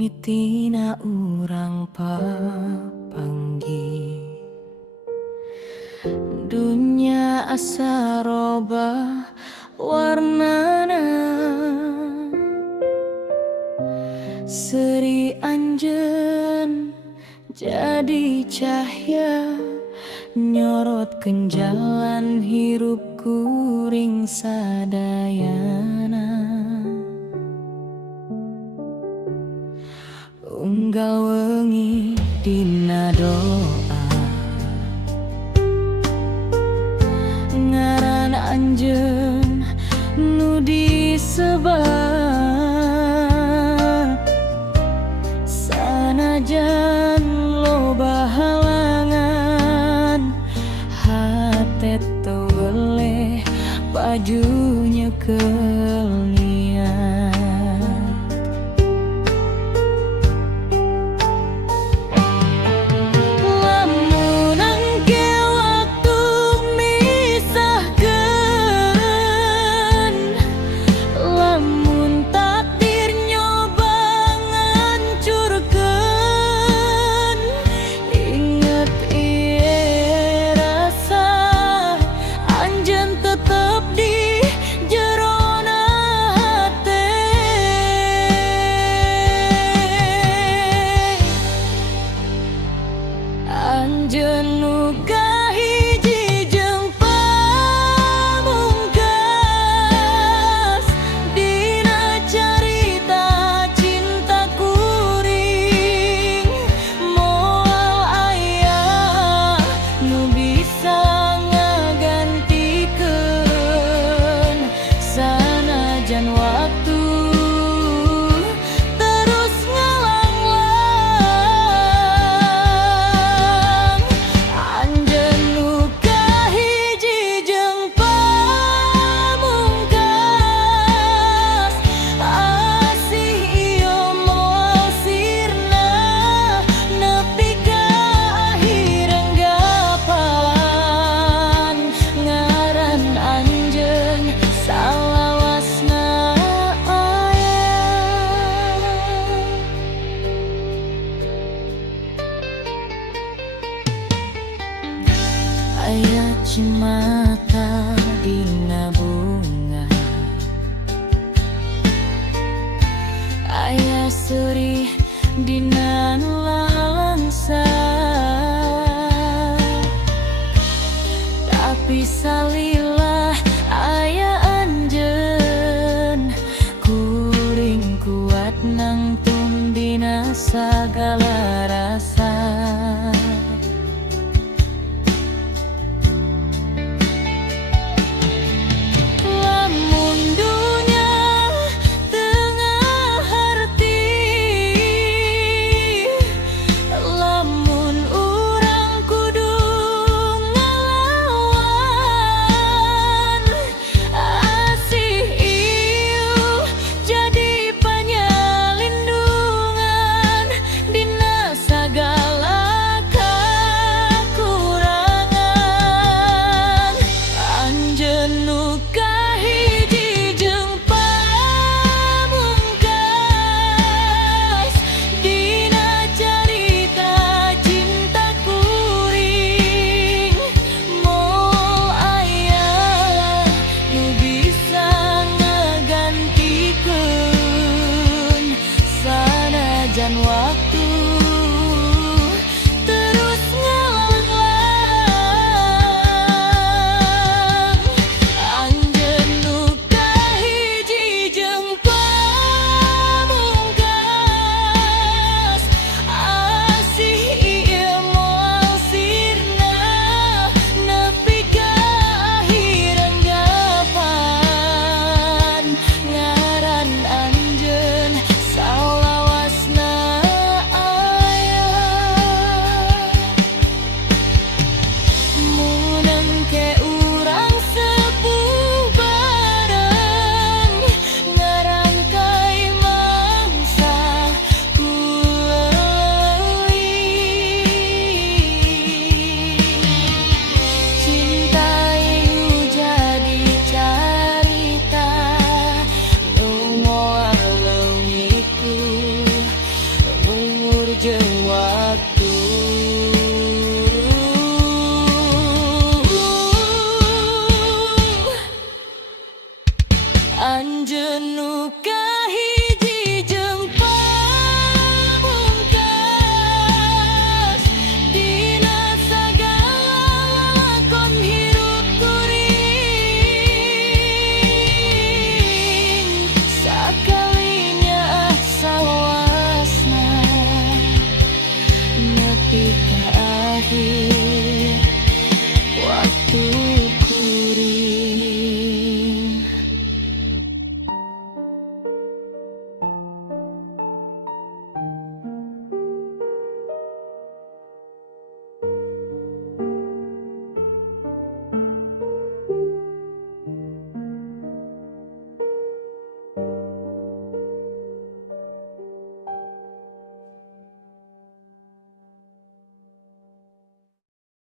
Mimitina urang papanggi dunya asa robah warnana seri anjeun jadi cahya nyorotkeun jalan hirup kuring sadayana. Unggal wengi dina doa ngaran anjeun nu disebat sanajan loba halangan hate teu weleh baju nyekel niat. Anjeun nu kahiji jeung pamungkas dina carita cinta kuring moal aya nu bisa ngagantikeun sanajan waktu terus ngalanglang. Anjeun nu kahiji jeung pamungkas asih ieu moal sirna nepi ka akhir anggapan ngaran anjeun salawasna aya. Aya cimata dina bunga, aya seri dina langsa, tapi salila aya anjeun kuring kuat nangtung dina sagala rasa. Lamun dunya teu ngaharti, lamun urang kudu ngalawan, asih ieu jadi panyalindungan dina sagala kakurangan. Anjeun nu kahiji jeung pamungkas dina carita cinta kuring moal aya nu bisa ngagantikeun sanajan waktu terus ngalanglang. Anjeun nu kahiji jeung pamungkas asih ieu moal sirna nepi ka akhir anggapan ngaran anjeun salawasna nepi ka akhir.